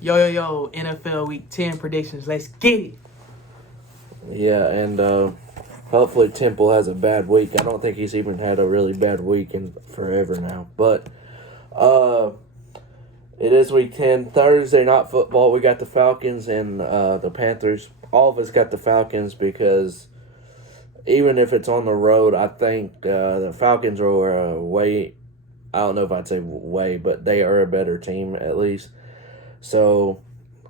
Yo, NFL Week 10 predictions. Let's get it. Yeah, and hopefully Temple has a bad week. I don't think he's even had a really bad week in forever now. But uh, it is week 10. Thursday night football. We got the Falcons and the Panthers. All of us got the Falcons because even if it's on the road, I think the Falcons are way. I don't know if I'd say way, but they are a better team at least. So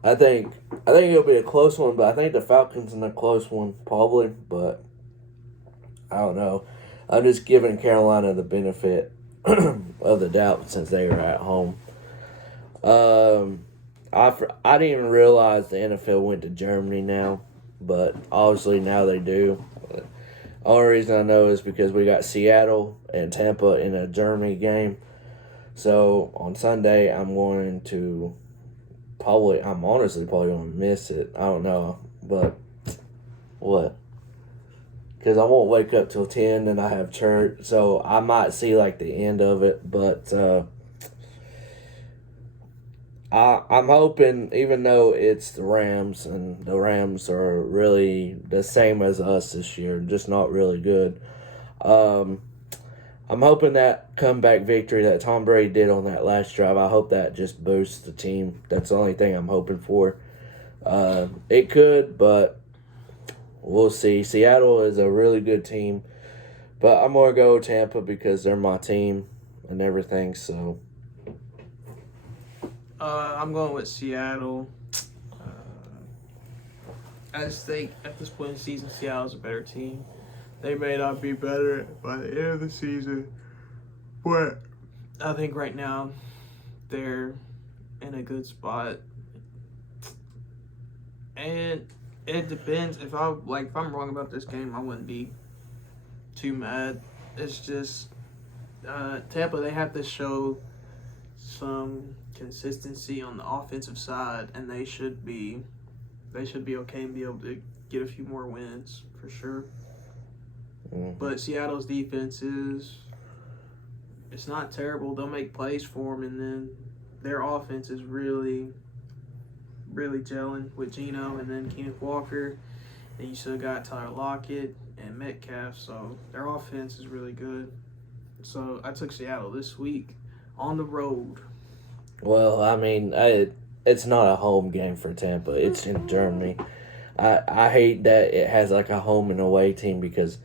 I think it'll be a close one, but I think the Falcons in a close one probably. But I don't know. I'm just giving Carolina the benefit of the doubt since they are at home. Um, I didn't even realize the NFL went to Germany now, but obviously now they do. Only reason I know is because we got Seattle and Tampa in a Germany game. So on Sunday, I'm honestly probably going to miss it. I don't know. But what? Because I won't wake up till 10 and I have church. So I might see like the end of it. But I'm hoping, even though it's the Rams and the Rams are really the same as us this year, just not really good. Um, I'm hoping that comeback victory that Tom Brady did on that last drive, I hope that just boosts the team. That's the only thing I'm hoping for. It could, but we'll see. Seattle is a really good team, but I'm going to go Tampa because they're my team and everything. So, I'm going with Seattle. I just think at this point in the season, Seattle's a better team. They may not be better by the end of the season, but I think right now they're in a good spot. And it depends. If I'm wrong about this game, I wouldn't be too mad. It's just Tampa. They have to show some consistency on the offensive side, and they should be okay and be able to get a few more wins for sure. But Seattle's defense it's not terrible. They'll make plays for them, and then their offense is really really gelling with Geno and then Kenneth Walker. And you still got Tyler Lockett and Metcalf, so their offense is really good. So I took Seattle this week on the road. well, I mean, it's not a home game for Tampa. It's in Germany. I hate that it has like a home and away team because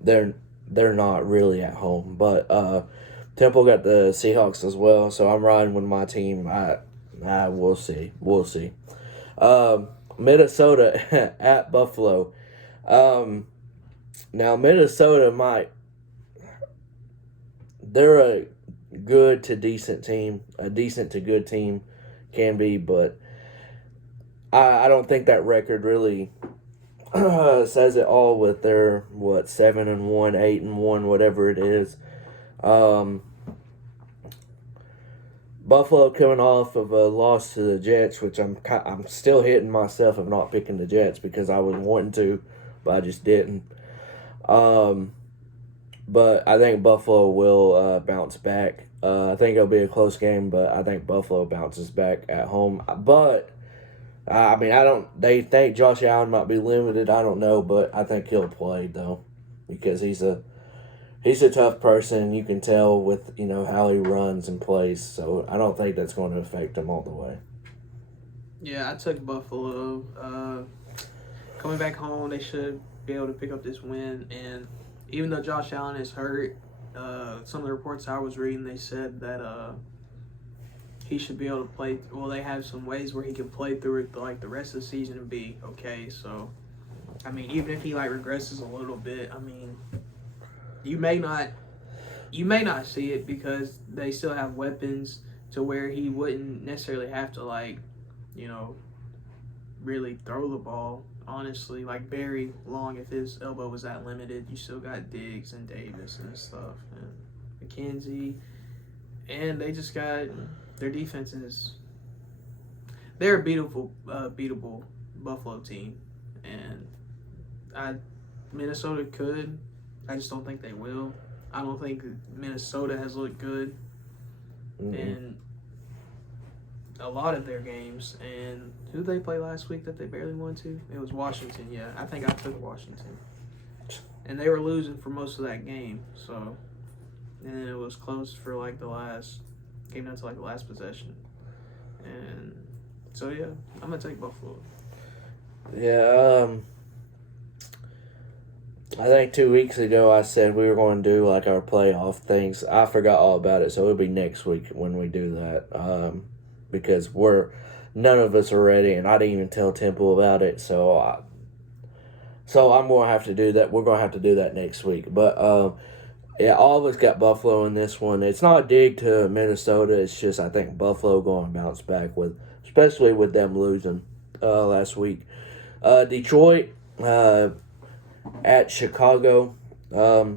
they're they're not really at home. But Temple got the Seahawks as well, so I'm riding with my team. I we'll see. Minnesota at Buffalo. Um, Now Minnesota might they're a good to decent team, a decent to good team can be, but I don't think that record really says it all with their 7-1, 8-1, whatever it is. Um, Buffalo coming off of a loss to the Jets, which I'm still hitting myself of not picking the Jets because I was wanting to, but I just didn't. Um, but I think Buffalo will bounce back. I think it'll be a close game, but I think Buffalo bounces back at home. But I mean, I don't. They think Josh Allen might be limited. I don't know, but I think he'll play though, because he's a tough person. You can tell with how he runs and plays. So I don't think that's going to affect him all the way. Yeah, I took Buffalo. Coming back home, they should be able to pick up this win. And even though Josh Allen is hurt, some of the reports I was reading, they said that he should be able to play. Well, they have some ways where he can play through it like the rest of the season and be okay. So, I mean, even if he like regresses a little bit, I mean, you may not see it because they still have weapons to where he wouldn't necessarily have to you know, really throw the ball. Honestly, like very long, if his elbow was that limited, you still got Diggs and Davis and stuff and McKenzie, and they just got their defense is they're a beatable Buffalo team, and I Minnesota could. I just don't think they will. I don't think Minnesota has looked good, Mm-mm. and a lot of their games. And who did they play last week that they barely won to? It was Washington. Yeah, I think I took Washington, and they were losing for most of that game. So, and it was close for like the last came down to like the last possession, and so yeah, I'm gonna take Buffalo. Yeah, I think 2 weeks ago I said we were going to do like our playoff things. I forgot all about it, so it'll be next week when we do that. Because none of us are ready, and I didn't even tell Temple about it. So I'm gonna have to do that. We're gonna have to do that next week. But yeah, all of us got Buffalo in this one. It's not a dig to Minnesota. It's just I think Buffalo going to bounce back especially with them losing last week. Detroit at Chicago. I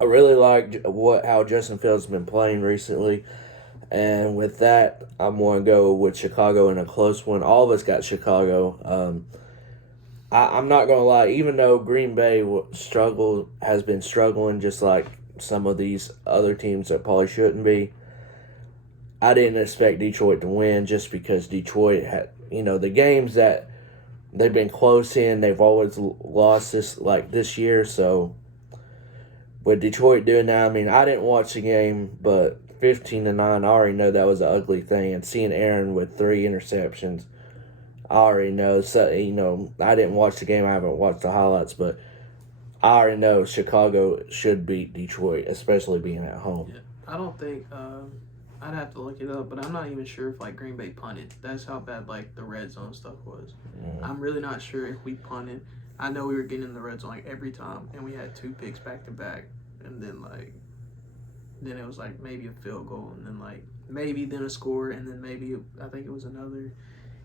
really like how Justin Fields has been playing recently. And with that, I'm going to go with Chicago in a close one. All of us got Chicago. I'm not going to lie. Even though Green Bay has been struggling just like some of these other teams that probably shouldn't be, I didn't expect Detroit to win just because Detroit had, the games that they've been close in, they've always lost this year. So with Detroit doing that, I mean, I didn't watch the game, but 15-9, I already know that was an ugly thing. And seeing Aaron with 3 interceptions, I already know. So, I didn't watch the game. I haven't watched the highlights, but I already know Chicago should beat Detroit, especially being at home. Yeah, I don't think I'd have to look it up, but I'm not even sure if like Green Bay punted. That's how bad like the red zone stuff was. I'm really not sure if we punted. I know we were getting in the red zone like every time, and we had 2 picks back to back, and then it was like maybe a field goal, and then like maybe then a score, and then maybe I think it was another.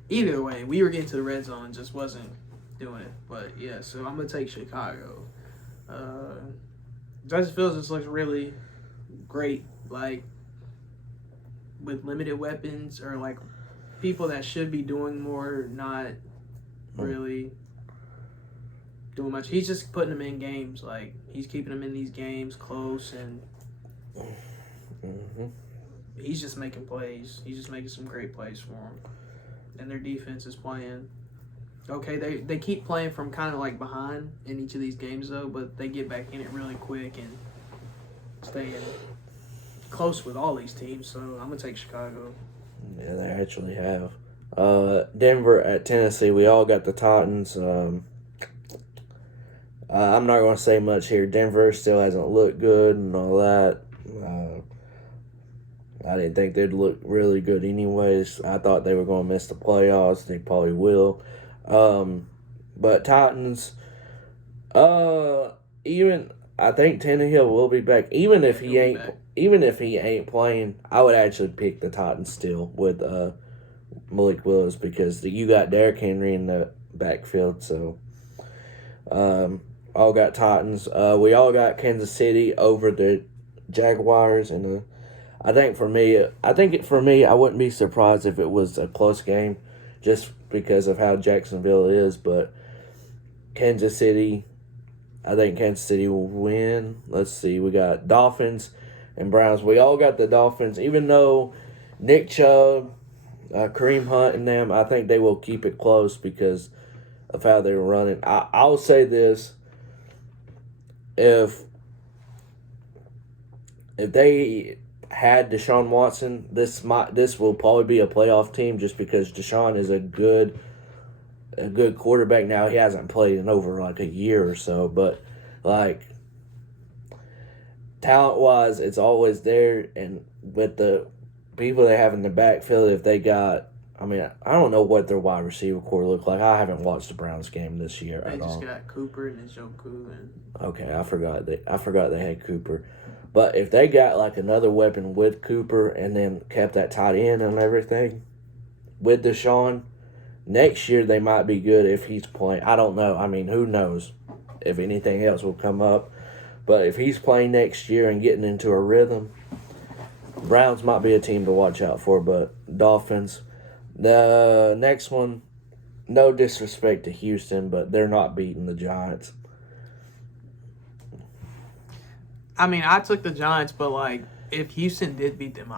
Either way, we were getting to the red zone and just wasn't doing it. But yeah, so I'm gonna take Chicago. Justin Fields just looks really great, like with limited weapons or like people that should be doing more, not really doing much. He's just putting them in games, like he's keeping them in these games close, and he's just making plays. He's just making some great plays for them, and their defense is playing okay. They keep playing from kind of like behind in each of these games though, but they get back in it really quick and staying close with all these teams. So I'm gonna take Chicago. Yeah, they actually have. Denver at Tennessee. We all got the Titans. I'm not going to say much here. Denver still hasn't looked good and all that. I didn't think they'd look really good anyways. I thought they were going to miss the playoffs. They probably will. But Titans, even I think Tannehill will be back. Even if he ain't playing, I would actually pick the Titans still with Malik Willis because you got Derrick Henry in the backfield. So, all got Titans. We all got Kansas City over the Jaguars, and I think for me, I wouldn't be surprised if it was a close game, just because of how Jacksonville is. But Kansas City, I think Kansas City will win. Let's see, we got Dolphins and Browns. We all got the Dolphins, even though Nick Chubb, Kareem Hunt, and them, I think they will keep it close because of how they're running. I'll say this: if they had Deshaun Watson, this will probably be a playoff team just because Deshaun is a good quarterback. Now he hasn't played in over like a year or so, but like talent wise, it's always there. And with the people they have in the backfield, if they got, I mean, I don't know what their wide receiver core look like. I haven't watched the Browns game this year They at all. just got Cooper and Njoku and Okay, I forgot they had Cooper. But if they got like another weapon with Cooper and then kept that tight end and everything with Deshaun, next year they might be good if he's playing. I don't know. I mean, who knows if anything else will come up. But if he's playing next year and getting into a rhythm, Browns might be a team to watch out for. But Dolphins, the next one, no disrespect to Houston, but they're not beating the Giants. I mean, I took the Giants, but like if Houston did beat them,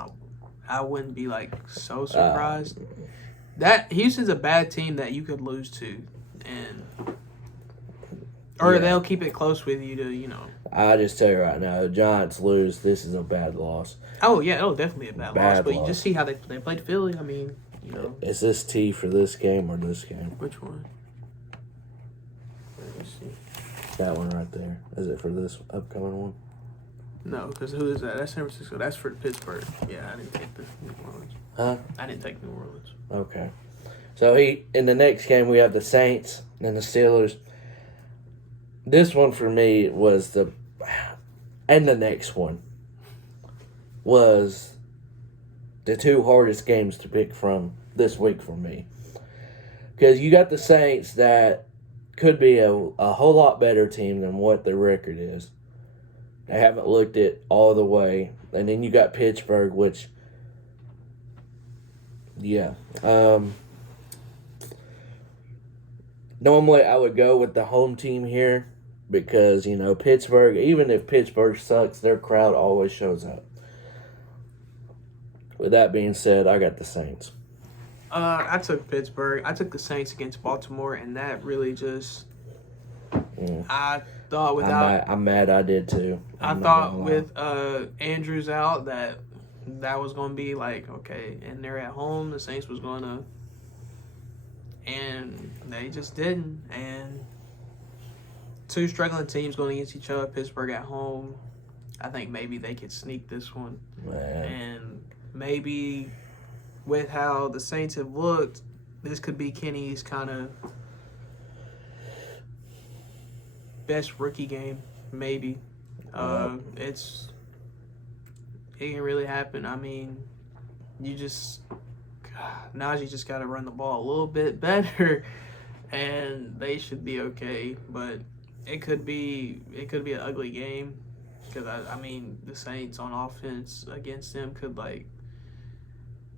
I wouldn't be like so surprised. That Houston's a bad team that you could lose to, or they'll keep it close with you to. I just tell you right now, the Giants lose. This is a bad loss. Oh yeah, definitely a bad loss. But you just see how they played Philly. I mean, Is this T for this game or this game? Which one? Let me see. That one right there. Is it for this upcoming one? No, because who is that? That's San Francisco. That's for Pittsburgh. Yeah, I didn't take the New Orleans. Huh? I didn't take New Orleans. Okay. So in the next game we have the Saints and the Steelers. This one for me was and the next one was the two hardest games to pick from this week for me. Because you got the Saints that could be a whole lot better team than what their record is. They haven't looked it all the way. And then you got Pittsburgh, which, yeah. Normally I would go with the home team here because, Pittsburgh, even if Pittsburgh sucks, their crowd always shows up. With that being said, I got the Saints. I took Pittsburgh. I took the Saints against Baltimore, and that really just... I thought without... I'm mad I did too. I thought with Andrews out that was going to be like, okay, and they're at home, the Saints was going to... And they just didn't. And two struggling teams going against each other, Pittsburgh at home. I think maybe they could sneak this one. Man. And maybe with how the Saints have looked, this could be Kenny's kind of best rookie game, maybe. It can really happen. I mean, Najee just got to run the ball a little bit better, and they should be okay. But it could be an ugly game because I mean the Saints on offense against them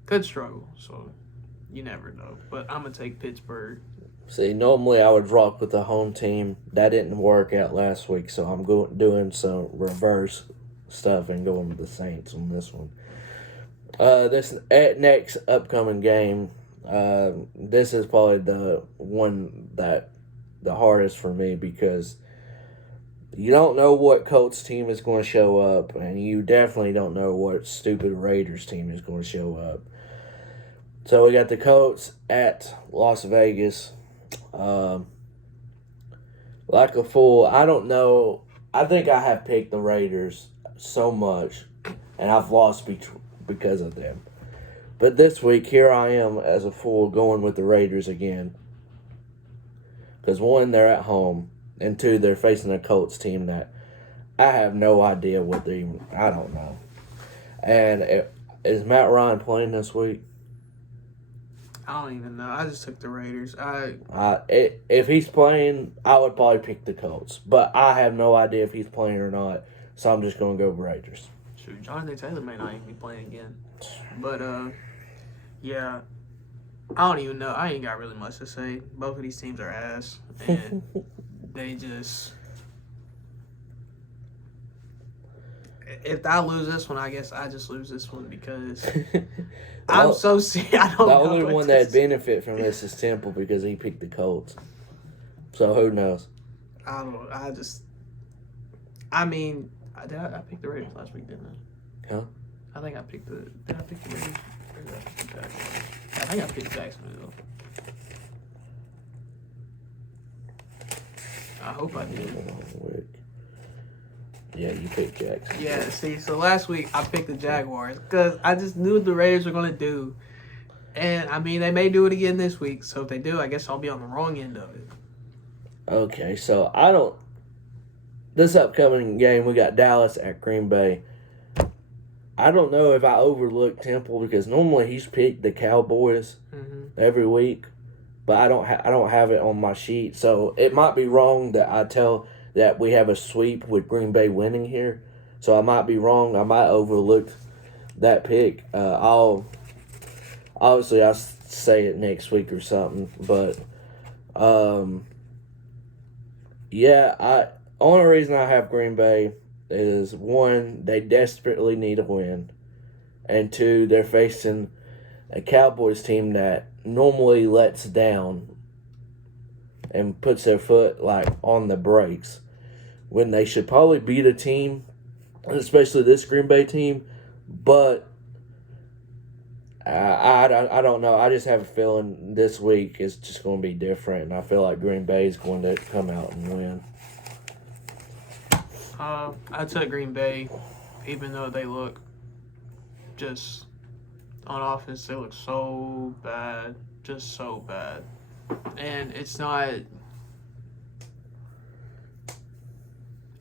could struggle. So you never know. But I'm gonna take Pittsburgh. See, normally I would rock with the home team. That didn't work out last week, so I'm doing some reverse stuff and going with the Saints on this one. This next upcoming game, this is probably the one that the hardest for me because you don't know what Colts team is going to show up, and you definitely don't know what stupid Raiders team is going to show up. So we got the Colts at Las Vegas. Like a fool, I don't know. I think I have picked the Raiders so much, and I've lost because of them. But this week, here I am as a fool going with the Raiders again. Because one, they're at home, and two, they're facing a Colts team that I have no idea what they even... I don't know. And is Matt Ryan playing this week? I don't even know. I just took the Raiders. If he's playing, I would probably pick the Colts. But I have no idea if he's playing or not, so I'm just going to go Raiders. Shoot, Jonathan Taylor may not even be playing again. But, yeah. I don't even know. I ain't got really much to say. Both of these teams are ass. And they just... If I lose this one, I guess I just lose this one because I'm so sick. I don't know. The only one that benefit from this is Temple because he picked the Colts. So who knows? I don't know. I mean, I picked the Raiders last week, didn't I? Huh? I think I picked the... Did I pick the Raiders? Or did I pick the Jaguars? I think I picked Jacksonville. I hope I did. Yeah, you picked Jackson. Yeah, see, so last week I picked the Jaguars because I just knew what the Raiders were going to do. And, I mean, they may do it again this week. So if they do, I guess I'll be on the wrong end of it. Okay, so this upcoming game, we got Dallas at Green Bay. I don't know if I overlooked Temple because normally he's picked the Cowboys every week. But I don't have it on my sheet. So it might be wrong that I tell that we have a sweep with Green Bay winning here. So I might be wrong. I might overlook that pick. I'll say it next week or something. But only reason I have Green Bay is one, they desperately need a win. and two, they're facing a Cowboys team that normally lets down and puts their foot like on the brakes when they should probably beat a team, especially this Green Bay team. But I don't know. I just have a feeling this week is just going to be different, and I feel like Green Bay is going to come out and win. I took Green Bay, even though they look just on offense, they look so bad, just so bad, and it's not.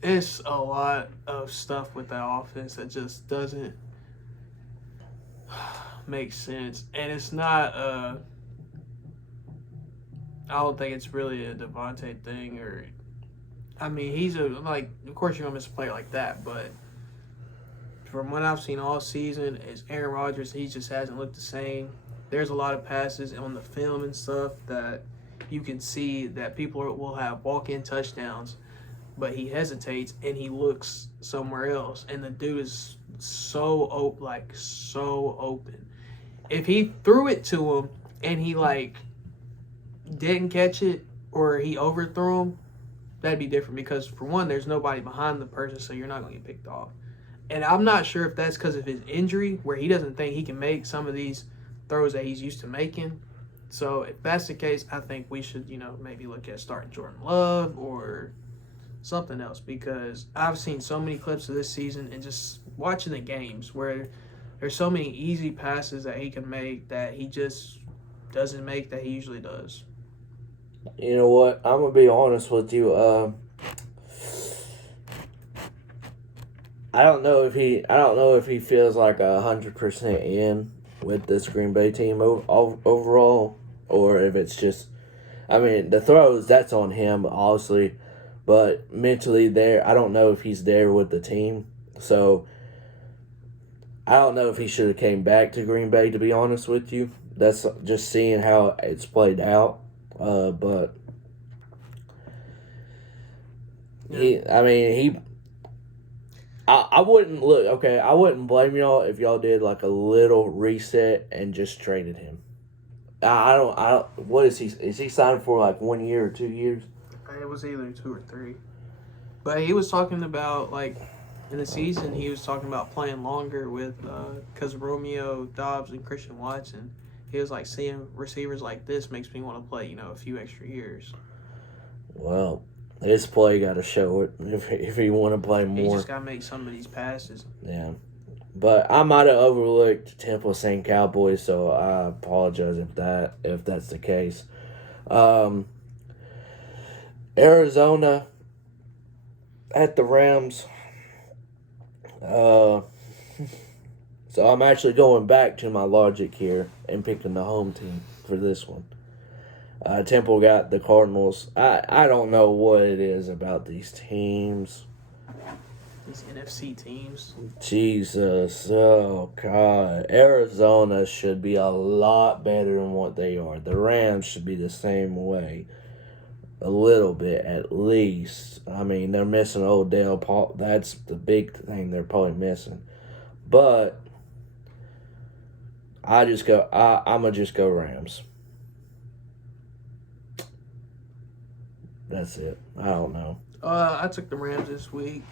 It's a lot of stuff with that offense that just doesn't make sense, and it's not. I don't think it's really a Devontae thing, or I mean, he's a like. Of course, you're gonna miss a player like that, but from what I've seen all season, is Aaron Rodgers. He just hasn't looked the same. There's a lot of passes on the film and stuff that you can see that people will have walk-in touchdowns, but he hesitates and he looks somewhere else, and the dude is so open. If he threw it to him and he like didn't catch it or he overthrew him, that'd be different because for one, there's nobody behind the person, so you're not gonna get picked off. And I'm not sure if that's because of his injury, where he doesn't think he can make some of these throws that he's used to making. So if that's the case, I think we should, maybe look at starting Jordan Love or something else, because I've seen so many clips of this season and just watching the games where there's so many easy passes that he can make that he just doesn't make that he usually does. You know what? I'm gonna be honest with you. I don't know if he feels like 100% in with this Green Bay team overall, or if it's just. I mean, the throws, that's on him, obviously. But mentally there, I don't know if he's there with the team. So, I don't know if he should have came back to Green Bay, to be honest with you. That's just seeing how it's played out. But, I wouldn't, look, okay, I wouldn't blame y'all if y'all did like a little reset and just traded him. What is he signed for like 1 year or 2 years? It was either 2 or 3. But he was talking about, like, in the season, he was talking about playing longer with, because Romeo Doubs and Christian Watson. He was like, seeing receivers like this makes me want to play, a few extra years. Well, his play got to show it if he want to play more. He just got to make some of these passes. Yeah. But I might have overlooked Temple saying Cowboys, so I apologize if that's the case. Arizona at the Rams. So I'm actually going back to my logic here and picking the home team for this one. Temple got the Cardinals. I don't know what it is about these teams. These NFC teams. Jesus. Oh, God. Arizona should be a lot better than what they are. The Rams should be the same way. A little bit, at least. I mean, they're missing Odell. Paul. That's the big thing they're probably missing. But I'm going to just go Rams. That's it. I don't know. I took the Rams this week.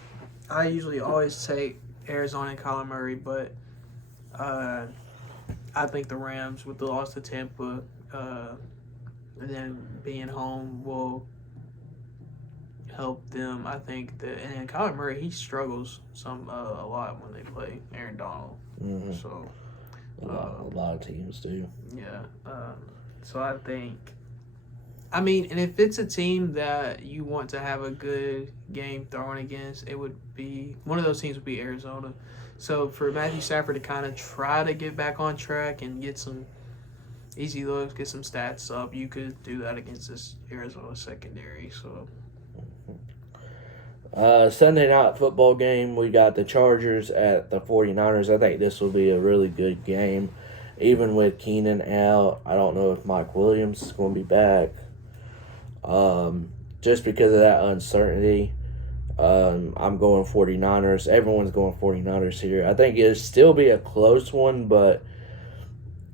I usually always take Arizona and Kyler Murray, but I think the Rams, with the loss to Tampa, and then being home, will help them. I think that, and Kyler Murray, he struggles a lot when they play Aaron Donald. Mm-hmm. So a lot of teams do. Yeah. So I think. I mean, and if it's a team that you want to have a good game thrown against, it would be one of those teams would be Arizona. So for Matthew Stafford to kind of try to get back on track and get some easy looks, get some stats up, you could do that against this Arizona secondary. So Sunday night football game, we got the Chargers at the 49ers. I think this will be a really good game. Even with Keenan out, I don't know if Mike Williams is going to be back. Just because of that uncertainty, I'm going 49ers. Everyone's going 49ers here. I think it'll still be a close one, but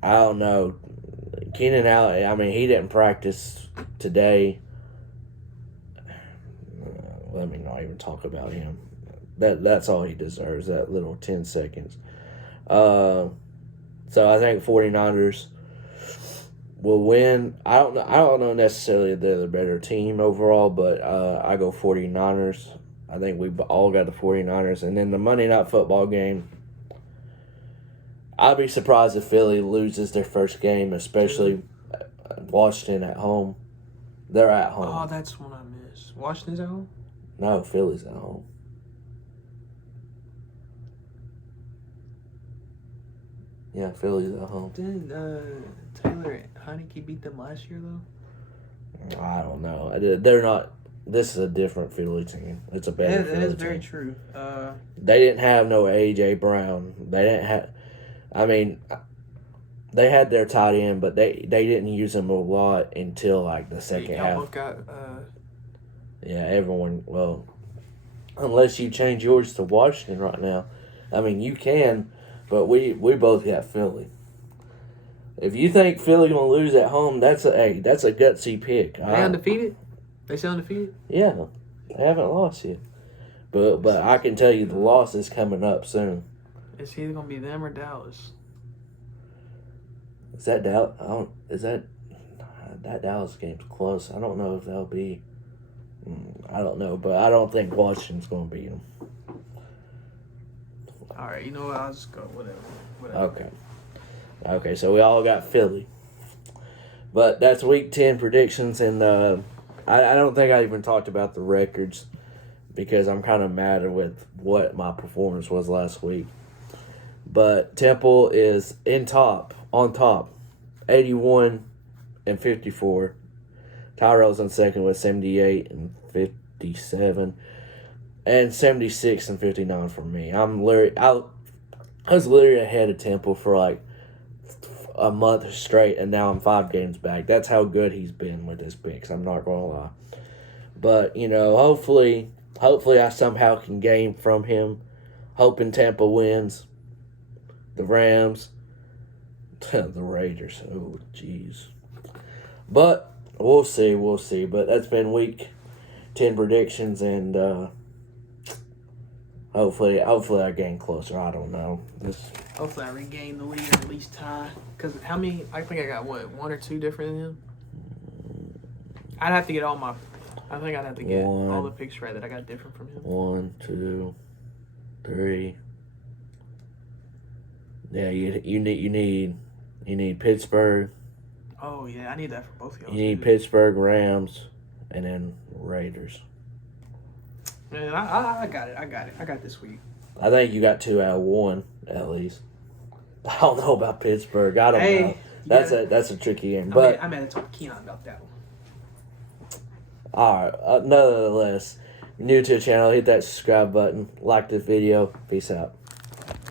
I don't know. Keenan Allen, I mean, he didn't practice today. Let me not even talk about him. That's all he deserves, that little 10 seconds. So I think 49ers will win. I don't know necessarily if they're the better team overall, but I go 49ers. I think we've all got the 49ers. And then the Monday Night Football game, I'd be surprised if Philly loses their first game, especially Washington at home. They're at home. Oh, that's one I missed. Washington's at home? No, Philly's at home. Yeah, Philly's at home. Didn't Taylor Heineke beat them last year, though? I don't know. They're not. This is a different Philly team. It's a better Philly team. That is very true. They didn't have no A.J. Brown. They didn't have. I mean, they had their tight end, but they didn't use him a lot until like the second half. Y'all both got. Yeah, everyone. Well, unless you change yours to Washington right now, I mean you can, but we both got Philly. If you think Philly gonna lose at home, that's a gutsy pick. They undefeated? They still undefeated? Yeah, they haven't lost yet. But I can tell you the loss is coming up soon. It's either gonna be them or Dallas. Is that Dallas? That Dallas game's close. I don't know if they'll be. I don't know, but I don't think Washington's gonna beat them. All right, you know what? I'll just go whatever. Okay, so we all got Philly. But that's Week 10 predictions, and I don't think I even talked about the records because I'm kind of mad with what my performance was last week. But Temple is on top, 81 and 54. Tyrell's in second with 78 and 57, and 76 and 59 for me. I was literally ahead of Temple for like a month straight, and now I'm 5 games back. That's how good he's been with his picks. I'm not gonna lie, but hopefully I somehow can gain from him. Hoping Tampa wins. The Rams, the Raiders. Oh, jeez. But we'll see. But that's been Week 10 predictions, and hopefully I gain closer. I don't know. Hopefully I regain the lead or at least tie. Because how many? I think I got, 1 or 2 different than him? I'd have to get all the picks right that I got different from him. 1, 2, 3. Yeah, you need Pittsburgh. Oh yeah, I need that for both of y'all. You need Pittsburgh, Rams, and then Raiders. Man, I got it. I got this week. I think you got 2 out of 1 at least. I don't know about Pittsburgh. I don't know. That's a tricky game. But I'm at a talk Keon about that one. All right. Nonetheless, new to the channel, hit that subscribe button, like this video. Peace out.